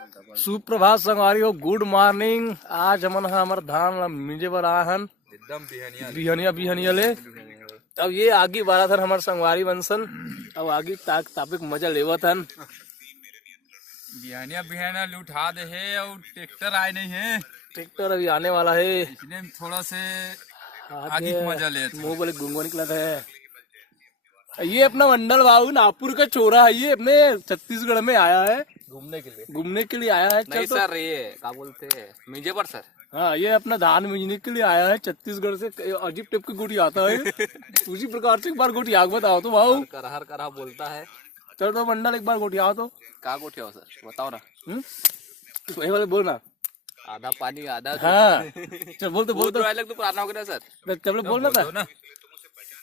सुप्रभात संगवारी हो, गुड मॉर्निंग। आज हमन हमार धान मिंजे बर आए हन एकदम बिहनिया ले। अब ये आगे बारा था हमार संगवारी बनसन। अब आगे तापिक मजा लेवत हन। बिहानिया लुठा दे है और ट्रैक्टर आए नहीं है। ट्रैक्टर अभी आने वाला है, इसलिए थोड़ा से आगे मजा ले। मुंह बोले गुंगो निकला है। ये अपना मंडल बाबू नागपुर का चोरा है, ये अपने छत्तीसगढ़ में आया है घूमने के लिए आया है। नहीं सर, ये क्या बोलते हैं मिंजे पर सर। हाँ, ये अपना धान मिंजने के लिए आया है छत्तीसगढ़ से। अजीब टाइप की गोटी आता है उसी प्रकार से एक बार गोटी आग बताओ तो भाऊ। करहर करहा बोलता है। चलो तो मंडल एक बार गोटी आओ तो। क्या गोटी हो सर, बताओ ना। वही वाले बोल ना, आधा पानी आधा। हाँ चल बोल तो डायलॉग तो पुराना हो गया सर। चलो बोलना था ना।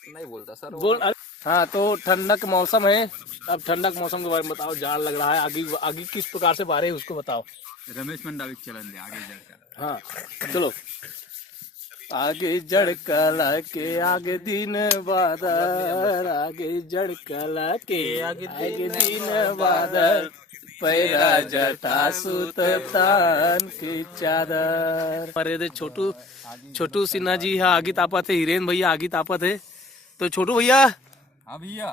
नहीं बोलता सर बोल। हाँ तो ठंडा का मौसम है। अब ठंडा के मौसम के बारे में बताओ, जाड़ लग रहा है। आगे किस प्रकार से बारे है उसको बताओ। रमेश मंडावी चलन दे आगे जड़। हाँ चलो। आगे जड़कला के आगे दिन बादल, आगे जड़कला के आगे दिन बादल, पैरा जटा सुत तान की चादर। अरे दे छोटू सिन्हा जी यहाँ आगे तापत है, हिरेन भैया आगे तापत है। तो छोटू भैया, हाँ भैया,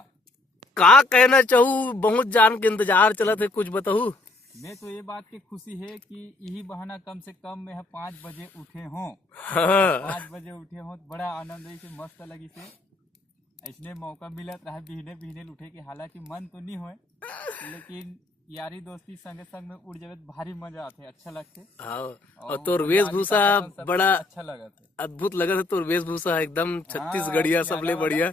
का कहना चाहू, बहुत जान के इंतजार चलत है, कुछ बताऊ। मैं तो ये बात की खुशी है कि यही बहाना कम से कम में 5 बजे उठे हों। हाँ। 5 बजे उठे हों तो बड़ा आनंद है, मस्त लगी से। इसने मौका मिलत रहा बिहने उठे के, हालांकि मन तो नहीं हुए, लेकिन यारी दोस्ती संगे संग में उड़ जावे भारी मजा आते, अच्छा लगते। और तोर वेशभूषा बड़ा अच्छा लगा, अद्भुत लगा था। तोर वेशभूषा एकदम छत्तीसगढ़िया सबले बढ़िया।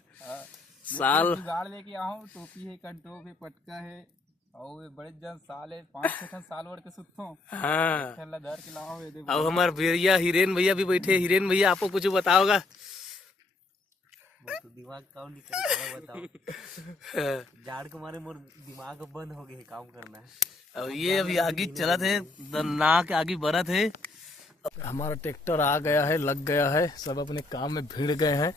साल जुगाड़ लेके आओ, टोपी है, कंटोप है, पटका है, और बड़े जन साल है, 5-6 साल ओढ़ के सुतो। हाँ, धर के लाओ। अब हमारे भैया हिरेन भैया भी बैठे। हिरेन भैया आपको कुछ बताओगा? तो दिमाग काम नहीं करेगा, बताओ। जाड़ के मारे मोर दिमाग बंद हो गए काम करना है। अब ये अभी आगे चलत है, ना के आगे बढ़त है। हमारा ट्रैक्टर आ गया है, लग गया है, सब अपने काम में भिड़ गए हैं।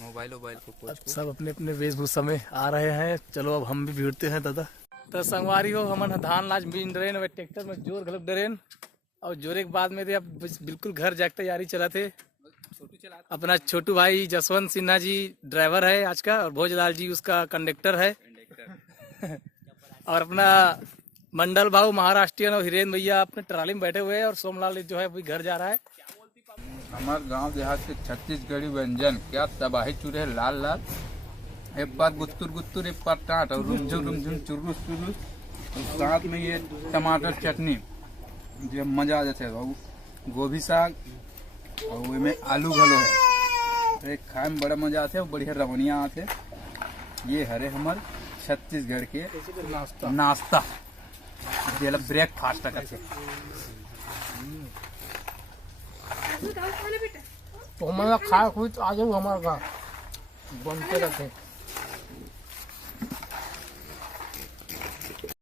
मोबाइल को सब अपने अपने वेशभूषा में आ रहे हैं। चलो अब हम भी भिड़ते हैं दादा। तो संगवारी हो, हमन धान लाज बीन डरेन, ट्रैक्टर में जोर गलत डरेन। और जोरे के बाद में अब बिल्कुल घर जाके तैयारी चला थे। अपना छोटू भाई जसवंत सिन्हा जी ड्राइवर है आज का, और भोजलाल जी उसका कंडक्टर है। और अपना मंडल भाऊ महाराष्ट्रियन और हिरेन भैया अपने ट्राली में बैठे हुए हैं। और सोमलाल जो है अभी घर जा रहा है। हमारे गांव देहात के छत्तीसगढ़ी व्यंजन क्या तबाही चूरे है, लाल लाल। एक बार गुत्तुर एक बार टाट और रुमझुम चुरुस साथ में ये टमाटर चटनी जो मजा आ जाते है। गोभी साग और में आलू घलो है, तो एक खाए में बड़ा मजा आते है, बढ़िया रवनिया आते। ये हरे हमारे छत्तीसगढ़ के नाश्ता ब्रेकफास्ट करते। तो हमारा खा खुद आ जाओ, हमारा बनते रहते।